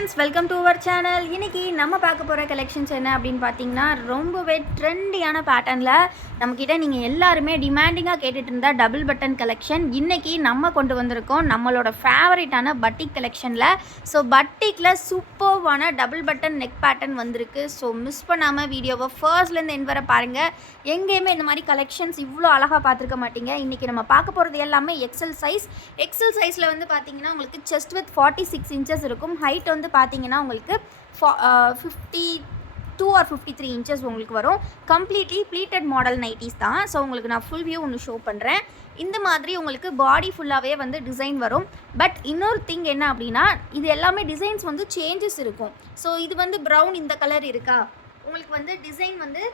Friends, welcome to our channel. இன்றைக்கி நம்ம பார்க்க போகிற கலெக்ஷன்ஸ் என்ன அப்படின்னு பார்த்தீங்கன்னா, ரொம்பவே ட்ரெண்டியான பேட்டர்னில் நம்மக்கிட்ட நீங்கள் எல்லாருமே டிமாண்டிங்காக கேட்டுட்டு இருந்தால் டபுள் பட்டன் கலெக்ஷன் இன்றைக்கி நம்ம கொண்டு வந்திருக்கோம் நம்மளோட ஃபேவரட்டான பட்டிக் கலெக்ஷனில். ஸோ பட்டிக்கில் சூப்பர்வான டபுள் பட்டன் நெக் பேட்டர்ன் வந்திருக்கு. ஸோ மிஸ் பண்ணாமல் வீடியோவை ஃபர்ஸ்ட்லேருந்து எண்ட் வர பாருங்கள். எங்கேயுமே இந்த மாதிரி கலெக்ஷன்ஸ் இவ்வளோ அழகாக பார்த்துருக்க மாட்டீங்க. இன்றைக்கி நம்ம பார்க்க போகிறது எல்லாமே எக்ஸல் சைஸில் வந்து பார்த்தீங்கன்னா உங்களுக்கு செஸ்ட் வித் 46 இன்ச்சஸ் இருக்கும். ஹைட் வந்து பார்த்தீங்கன்னா உங்களுக்கு 52 ஆர் 53 இன்ச்சஸ் உங்களுக்கு வரும். கம்ப்ளீட்லி ப்ளீட்டட் மாடல் நைட்டிஸ் தான். ஸோ உங்களுக்கு நான் ஃபுல் வியூ ஒன்று ஷோ பண்ணுறேன். இந்த மாதிரி உங்களுக்கு பாடி ஃபுல்லாகவே வந்து டிசைன் வரும். பட் இன்னொரு திங் என்ன அப்படின்னா, இது எல்லாமே டிசைன்ஸ் வந்து சேஞ்சஸ் இருக்கும். ஸோ இது வந்து ப்ரௌன் இந்த கலர் இருக்கா, உங்களுக்கு வந்து டிசைன் வந்து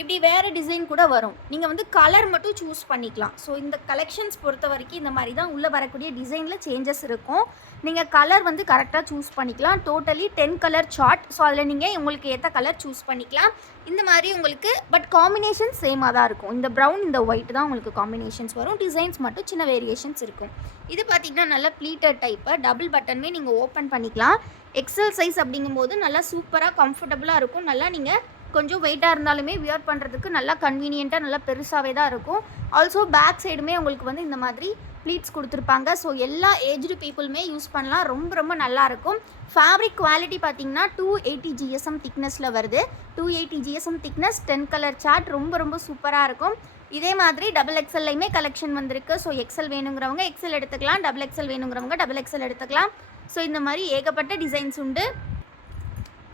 இப்படி வேறு டிசைன் கூட வரும். நீங்கள் வந்து கலர் மட்டும் சூஸ் பண்ணிக்கலாம். ஸோ இந்த கலெக்ஷன்ஸ் பொறுத்த வரைக்கும் இந்த மாதிரி தான் உள்ளே வரக்கூடிய டிசைனில் சேஞ்சஸ் இருக்கும். நீங்கள் கலர் வந்து கரெக்டாக சூஸ் பண்ணிக்கலாம். Totally 10 colour chart. ஸோ அதில் நீங்கள் உங்களுக்கு ஏற்ற கலர் சூஸ் பண்ணிக்கலாம். இந்த மாதிரி உங்களுக்கு பட் காம்பினேஷன் சேமாக தான் இருக்கும். இந்த ப்ரௌன் இந்த ஒயிட் தான் உங்களுக்கு காம்பினேஷன்ஸ் வரும். டிசைன்ஸ் மட்டும் சின்ன வேரியேஷன்ஸ் இருக்கும். இது பார்த்திங்கன்னா நல்ல ப்ளீட்டட் டைப்பு. டபுள் பட்டனுமே நீங்கள் ஓப்பன் பண்ணிக்கலாம். எக்ஸல் சைஸ் அப்படிங்கும்போது நல்லா சூப்பராக கம்ஃபர்டபுளாக இருக்கும். நல்லா நீங்கள் கொஞ்சம் வெயிட்டாக இருந்தாலுமே வியர் பண்ணுறதுக்கு நல்லா கன்வீனியண்ட்டாக நல்லா பெருசாகவே தான் இருக்கும். ஆல்சோ பேக் சைடுமே உங்களுக்கு வந்து இந்த மாதிரி ப்ளீட்ஸ் கொடுத்துருப்பாங்க. ஸோ எல்லா ஏஜ்டு பீப்புளுமே யூஸ் பண்ணலாம். ரொம்ப ரொம்ப நல்லாயிருக்கும். ஃபேப்ரிக் குவாலிட்டி பார்த்திங்கன்னா 280 GSM திக்னஸில் வருது. 280 GSM திக்னஸ், 10 கலர் சார்ட். ரொம்ப ரொம்ப சூப்பராக இருக்கும். இதே மாதிரி டபுள் எக்ஸல்லையுமே கலெக்ஷன் வந்திருக்கு. ஸோ எக்ஸல் வேணுங்கிறவங்க எக்ஸல் எடுத்துக்கலாம், டபுள் எக்ஸல் வேணுங்கிறவங்க டபுள் எக்ஸல் எடுத்துக்கலாம். ஸோ இந்த மாதிரி ஏகப்பட்ட டிசைன்ஸ் உண்டு.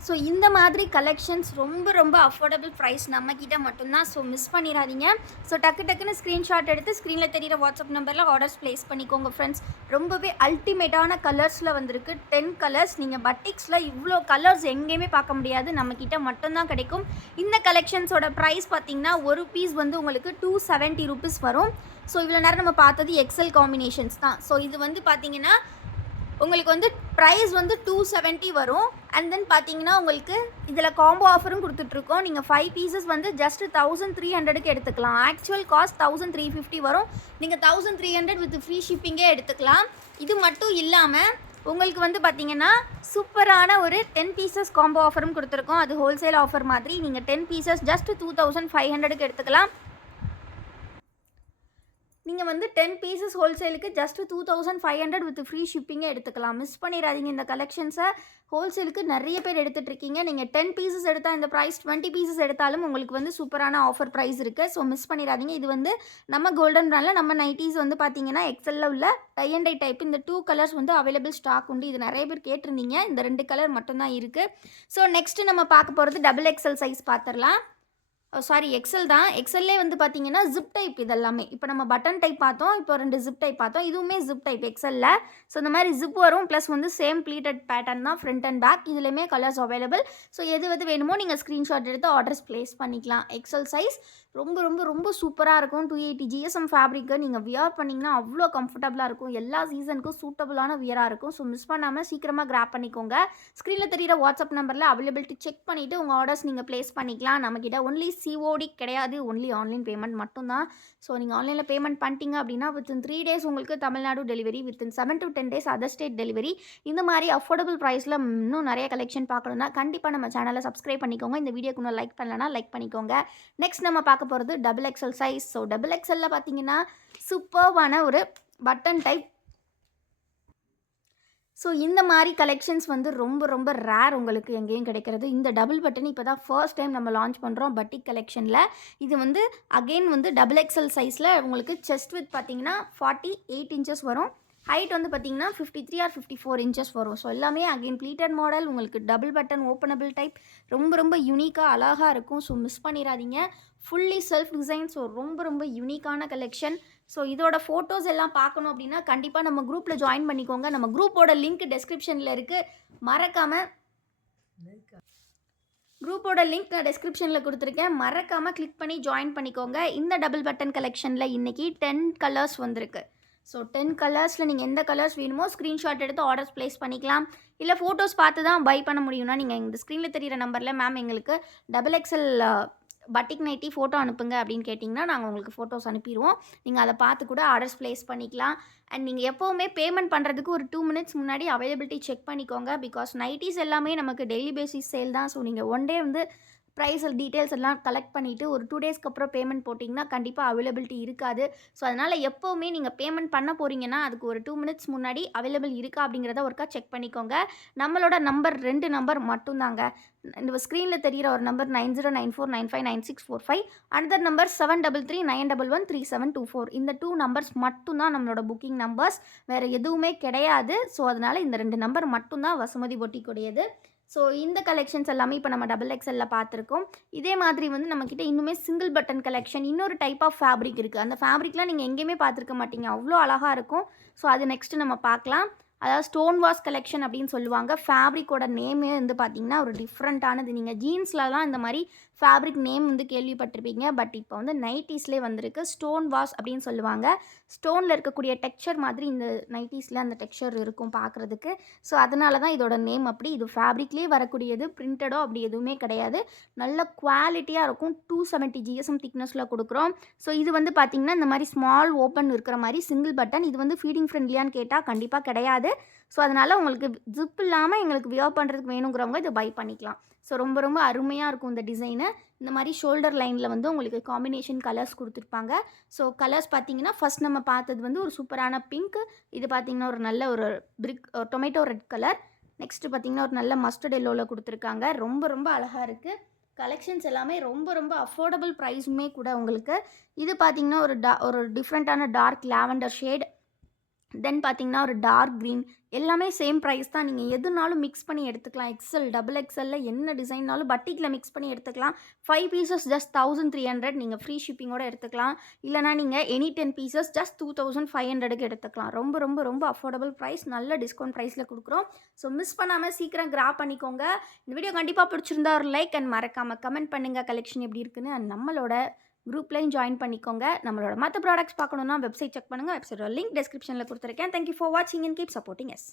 ஸோ இந்த மாதிரி கலெக்ஷன்ஸ் ரொம்ப ரொம்ப அஃபோர்டபுள் ப்ரைஸ் நம்மக்கிட்ட மட்டும்தான். ஸோ மிஸ் பண்ணிடாதீங்க. ஸோ டக்குன்னு ஸ்க்ரீன்ஷாட் எடுத்து ஸ்க்ரீனில் தெரிகிற வாட்ஸ்அப் நம்பரில் ஆர்டர்ஸ் ப்ளேஸ் பண்ணிக்கோங்க ஃப்ரெண்ட்ஸ். ரொம்பவே அல்டிமேட்டான கலர்ஸில் வந்திருக்கு. 10 கலர்ஸ். நீங்கள் பட்டிக்ஸில் இவ்வளோ கலர்ஸ் எங்கேயுமே பார்க்க முடியாது, நம்மக்கிட்ட மட்டும்தான் கிடைக்கும். இந்த கலெக்ஷன்ஸோட ப்ரைஸ் பார்த்திங்கன்னா ஒரு பீஸ் வந்து உங்களுக்கு 270 ருபீஸ் வரும். ஸோ இவ்வளோ நேரம் நம்ம பார்த்தது எக்ஸல் காம்பினேஷன்ஸ் தான். ஸோ இது வந்து பார்த்திங்கன்னா உங்களுக்கு வந்து ப்ரைஸ் வந்து 270 வரும். அண்ட் தென் பார்த்தீங்கன்னா உங்களுக்கு இதில் காம்போ ஆஃபரும் கொடுத்துட்ருக்கோம். நீங்கள் 5 பீசஸ் வந்து ஜஸ்ட் 1300க்கு எடுத்துக்கலாம். ஆக்சுவல் காஸ்ட் 1350 வரும். நீங்கள் 1300 வித் ஃப்ரீ ஷிப்பிங்கே எடுத்துக்கலாம். இது மட்டும் இல்லாமல் உங்களுக்கு வந்து பார்த்தீங்கன்னா சூப்பரான ஒரு 10 பீசஸ் காம்போ ஆஃபரும் கொடுத்துருக்கோம். அது ஹோல்சேல் ஆஃபர் மாதிரி. நீங்கள் 10 பீசஸ் ஜஸ்ட் 2500க்கு எடுத்துக்கலாம். நீங்கள் வந்து 10 பீசஸ் ஹோல்சேலுக்கு ஜஸ்ட் 2500 வித் ஃப்ரீ ஷிப்பிங்கே எடுத்துக்கலாம். மிஸ் பண்ணிடாதீங்க. இந்த கலெக்ஷன்ஸை ஹோல்சேலுக்கு நிறைய பேர் எடுத்துகிட்ருக்கீங்க. நீங்கள் 10 பீசஸ் எடுத்தால் இந்த ப்ரைஸ், 20 பீசஸ் எடுத்தாலும் உங்களுக்கு வந்து சூப்பரான ஆஃபர் ப்ரைஸ் இருக்குது. ஸோ மிஸ் பண்ணிடாதீங்க. இது வந்து நம்ம கோல்டன் பிராண்டில் நம்ம நைட்டிஸ் வந்து பார்த்தீங்கன்னா எக்ஸலில் உள்ள டை அண்ட் டை டைப். இந்த 2 கலர்ஸ் வந்து அவைலபிள் ஸ்டாக் உண்டு. இது நிறைய பேர் கேட்டிருந்தீங்க. இந்த 2 கலர் மட்டும்தான் இருக்குது. ஸோ நெக்ஸ்ட்டு நம்ம பார்க்க போகிறது டபுள் எக்ஸல் சைஸ் பார்த்துடலாம். சாரி, எக்ஸல் தான். எக்ஸல்லே வந்து பார்த்தீங்கன்னா ஜிப் டைப். இதெல்லாமே இப்போ நம்ம பட்டன் டைப் பார்த்தோம், இப்போ 2 ஜிப் டைப் பார்த்தோம். இதுவுமே ஜிப் டைப் எக்ஸலில். ஸோ இந்த மாதிரி ஜிப் வரும். ப்ளஸ் வந்து சேம் ப்ளீட்டட் பேட்டர்ன் தான் ஃப்ரண்ட் அண்ட் பேக். இதுலேயுமே கலர்ஸ் அவைலபிள். ஸோ எது வேணுமோ நீங்கள் ஸ்க்ரீன்ஷாட் எடுத்து ஆர்டர்ஸ் ப்ளேஸ் பண்ணிக்கலாம். எக்ஸல் சைஸ் ரொம்ப ரொம்ப ரொம்ப சூப்பராக இருக்கும். 280 GSM ஃபேப்ரிக்கு நீங்கள் வியர் பண்ணிங்கன்னா அவ்வளோ கம்ஃபர்டபுளாக இருக்கும். எல்லா சீசனுக்கும் சூட்டபுளான வியராக இருக்கும். ஸோ மிஸ் பண்ணாமல் சீக்கிரமாக கிராப் பண்ணிக்கோங்க. ஸ்க்ரீனில் தெரிகிற வாட்ஸ்அப் நம்பரில் அவைலபிலிட்டி செக் பண்ணிவிட்டு உங்கள் ஆர்டர்ஸ் நீங்கள் ப்ளேஸ் பண்ணிக்கலாம். நம்மக்கிட்ட ஒன்லி COD கிடையாது, ஒன்லி ஆன்லைன் பேமெண்ட் மட்டும்தான். ஸோ நீங்கள் ஆன்லைனில் பேமெண்ட் பண்ணிட்டீங்க அப்படின்னா வித்தின் 3 days உங்களுக்கு Tamil Nadu delivery, within 7 to 10 days other state delivery. இந்த மாதிரி அஃபோர்டபுள் ப்ரைஸில் இன்னும் நிறைய கலெக்ஷன் பார்க்கணுன்னா கண்டிப்பாக நம்ம சேனலை சப்ஸ்கிரைப் பண்ணிக்கோங்க. இந்த வீடியோக்கு இன்னும் லைக் பண்ணலன்னா லைக் பண்ணிக்கோங்க. நெக்ஸ்ட் நம்ம பார்க்க போகிறது double XL size. So double எக்ஸலில் பார்த்தீங்கன்னா சூப்பர்வான ஒரு பட்டன் டைப். ஸோ இந்த மாதிரி கலெக்ஷன்ஸ் வந்து ரொம்ப ரொம்ப ரேர், உங்களுக்கு எங்கேயும் கிடைக்கிறது. இந்த டபுள் பட்டன் இப்போ தான் ஃபர்ஸ்ட் டைம் நம்ம லான்ச் பண்ணுறோம் பட்டிக் கலெக்ஷனில். இது வந்து அகெயின் வந்து டபுள் எக்ஸல் சைஸில் உங்களுக்கு செஸ்ட் வித் பார்த்தீங்கன்னா 48 இன்ச்சஸ் வரும். ஹைட் வந்து பார்த்தீங்கன்னா 53 ஆர் 54 இன்ச்சஸ் வரும். ஸோ எல்லாமே அகெயின் ப்ளீட்டட் மாடல், உங்களுக்கு டபுள் பட்டன் ஓப்பனபிள் டைப். ரொம்ப ரொம்ப யூனிக்காக அழகாக இருக்கும். ஸோ மிஸ் பண்ணிடாதீங்க. Fully self design. ஸோ ரொம்ப ரொம்ப யூனிக்கான கலெக்ஷன். ஸோ இதோட ஃபோட்டோஸ் எல்லாம் பார்க்கணும் அப்படின்னா கண்டிப்பாக நம்ம குரூப்பில் ஜாயின் பண்ணிக்கோங்க. நம்ம குரூப்போட லிங்க் டெஸ்கிரிப்ஷனில் இருக்குது. மறக்காமல் குரூப்போட லிங்க் நான் டெஸ்கிரிப்ஷனில் கொடுத்துருக்கேன். மறக்காமல் கிளிக் பண்ணி ஜாயின் பண்ணிக்கோங்க. இந்த டபுள் பட்டன் கலெக்ஷனில் இன்றைக்கி 10 கலர்ஸ் வந்திருக்கு. ஸோ 10 கலர்ஸில் நீங்கள் எந்த கலர்ஸ் வேணுமோ ஸ்க்ரீன்ஷாட் எடுத்து ஆர்டர்ஸ் ப்ளேஸ் பண்ணிக்கலாம். இல்லை ஃபோட்டோஸ் பார்த்து தான் பை பண்ண முடியும்னா நீங்கள் இந்த ஸ்க்ரீனில் தெரிகிற நம்பரில் மேம் எங்களுக்கு double XL batik nighty photo அனுப்புங்க அப்படின்னு கேட்டிங்கன்னா, நாங்கள் உங்களுக்கு ஃபோட்டோஸ் அனுப்பிருவோம். நீங்க அத பார்த்து கூட ஆர்டர்ஸ் ப்ளேஸ் பண்ணிக்கலாம். அண்ட் நீங்க எப்பவுமே பேமெண்ட் பண்றதுக்கு ஒரு 2 மினிட்ஸ் முன்னாடி அவைலபிலிட்டி செக் பண்ணிக்கோங்க. பிகாஸ் நைட்டீஸ் எல்லாமே நமக்கு டெய்லி பேசிஸ் சேல் தான். ஸோ நீங்க ஒன் டே வந்து ப்ரைஸ் டீட்டெயில்ஸ் எல்லாம் கலெக்ட் பண்ணிவிட்டு ஒரு 2 டேஸ்க்கு அப்புறம் பேமெண்ட் போட்டிங்கன்னா கண்டிப்பாக அவைலபிலிட்டி இருக்காது. ஸோ அதனால் எப்போவுமே நீங்கள் பேமெண்ட் பண்ண போகிறீங்கன்னா அதுக்கு ஒரு 2 மினிட்ஸ் முன்னாடி அவைலபிள் இருக்கா அப்படிங்கிறத ஒருக்கா செக் பண்ணிக்கோங்க. நம்மளோட நம்பர் 2 நம்பர் மட்டும்தாங்க. இந்த ஸ்க்ரீனில் தெரிகிற ஒரு நம்பர் 9094959645, அனதர் நம்பர் 7339113724. இந்த 2 நம்பர்ஸ் மட்டும்தான் நம்மளோட புக்கிங் நம்பர்ஸ். வேறு எதுவுமே கிடையாது. ஸோ அதனால் இந்த 2 நம்பர் மட்டும்தான் வசுமதி பொட்டிக்குடையது. ஸோ இந்த கலெக்ஷன்ஸ் எல்லாமே இப்போ நம்ம டபுள் எக்ஸ்எல்ல பார்த்துருக்கோம். இதே மாதிரி வந்து நம்மக்கிட்ட இன்னுமே சிங்கிள் பட்டன் கலெக்ஷன், இன்னொரு டைப் ஆஃப் ஃபேப்ரிக் இருக்குது. அந்த ஃபேப்ரிக்லாம் நீங்கள் எங்கேயுமே பார்த்துருக்க மாட்டீங்க. அவ்வளோ அழகாக இருக்கும். ஸோ அது நெக்ஸ்ட்டு நம்ம பார்க்கலாம். அதாவது ஸ்டோன் வாஷ் கலெக்ஷன் அப்படின்னு சொல்லுவாங்க. ஃபேப்ரிக்கோட நேமே வந்து பார்த்திங்கன்னா ஒரு டிஃப்ரெண்ட்டானது. நீங்கள் ஜீன்ஸ்லலாம் இந்த மாதிரி ஃபேப்ரிக் நேம் வந்து கேள்விப்பட்டிருப்பீங்க. பட் இப்போ வந்து நைட்டீஸ்லேயே வந்திருக்கு. ஸ்டோன் வாஷ் அப்படின்னு சொல்லுவாங்க. ஸ்டோனில் இருக்கக்கூடிய டெக்ஸ்சர் மாதிரி இந்த நைட்டீஸில் அந்த டெக்ஸ்சர் இருக்கும் பார்க்குறதுக்கு. ஸோ அதனால தான் இதோட நேம் அப்படி. இது ஃபேப்ரிக்லேயே வரக்கூடியது, பிரிண்டடோ அப்படி எதுவுமே கிடையாது. நல்ல குவாலிட்டியாக இருக்கும். 270 GSM திக்னஸில் கொடுக்குறோம். ஸோ இது வந்து பார்த்திங்கன்னா இந்த மாதிரி ஸ்மால் ஓப்பன் இருக்கிற மாதிரி சிங்கிள் பட்டன். இது வந்து ஃபீடிங் ஃப்ரெண்ட்லியான்னு கேட்டால் கண்டிப்பாக கிடையாது. ஸோ அதனால் உங்களுக்கு ஜிப் இல்லாமல் எங்களுக்கு வியர் பண்ணுறதுக்கு வேணுங்கிறவங்க இதை பை பண்ணிக்கலாம். ஸோ ரொம்ப ரொம்ப அருமையாக இருக்கும் இந்த டிசைனு. இந்த மாதிரி ஷோல்டர் லைனில் வந்து உங்களுக்கு காம்பினேஷன் கலர்ஸ் கொடுத்துருப்பாங்க. ஸோ கலர்ஸ் பார்த்தீங்கன்னா ஃபஸ்ட் நம்ம பார்த்தது வந்து ஒரு சூப்பரான பிங்க். இது பார்த்தீங்கன்னா ஒரு நல்ல ஒரு டொமேட்டோ ரெட் கலர். நெக்ஸ்ட்டு பார்த்தீங்கன்னா ஒரு நல்ல மஸ்டர்ட் எல்லோவில் கொடுத்துருக்காங்க. ரொம்ப ரொம்ப அழகாக இருக்குது. கலெக்ஷன்ஸ் எல்லாமே ரொம்ப ரொம்ப அஃபோர்டபுள் ப்ரைஸுமே கூட உங்களுக்கு. இது பார்த்தீங்கன்னா ஒரு டிஃப்ரெண்ட்டான டார்க் லாவெண்டர் ஷேட். தென் பார்த்தீங்கன்னா ஒரு டார்க் க்ரீன். எல்லாமே சேம் ப்ரைஸ் தான். நீங்கள் எதுனாலும் மிக்ஸ் பண்ணி எடுத்துக்கலாம். எக்ஸ்எல், டபுள் எக்ஸ்எல்ல என்ன டிசைன்னாலும் பட்டிக்கில் மிக்ஸ் பண்ணி எடுத்துக்கலாம். 5 பீசஸ் ஜஸ்ட் 1300. நீங்கள் ஃப்ரீ ஷிப்பிங்கோட எடுத்துக்கலாம். இல்லைனா நீங்கள் எனி 10 பீசஸ் ஜஸ்ட் 2500க்கு எடுத்துக்கலாம். ரொம்ப ரொம்ப ரொம்ப அஃபோர்டபுள் ப்ரைஸ். நல்ல டிஸ்கவுண்ட் ப்ரைஸில் கொடுக்குறோம். ஸோ மிஸ் பண்ணாமல் சீக்கிரம் கிராப் பண்ணிக்கோங்க. இந்த வீடியோ கண்டிப்பாக பிடிச்சிருந்தா ஒரு லைக் அண்ட் மறக்காமல் கமெண்ட் பண்ணுங்கள் கலெக்ஷன் எப்படி இருக்குன்னு. அண்ட் நம்மளோட குரூப்லையும் ஜாயின் பண்ணிக்கோங்க. நம்மளோட மற்ற ப்ராடக்ட்ஸ் பார்க்கணுன்னா வெப்சைட் செக் பண்ணுங்கள். வெப்சைட்டோட லிங்க் டிஸ்கிரிப்ஷனில் கொடுத்துருக்கேன். தேங்க்யூ ஃபார் வாட்சிங் அண்ட் கீப் சப்போர்ட்டிங் எஸ்.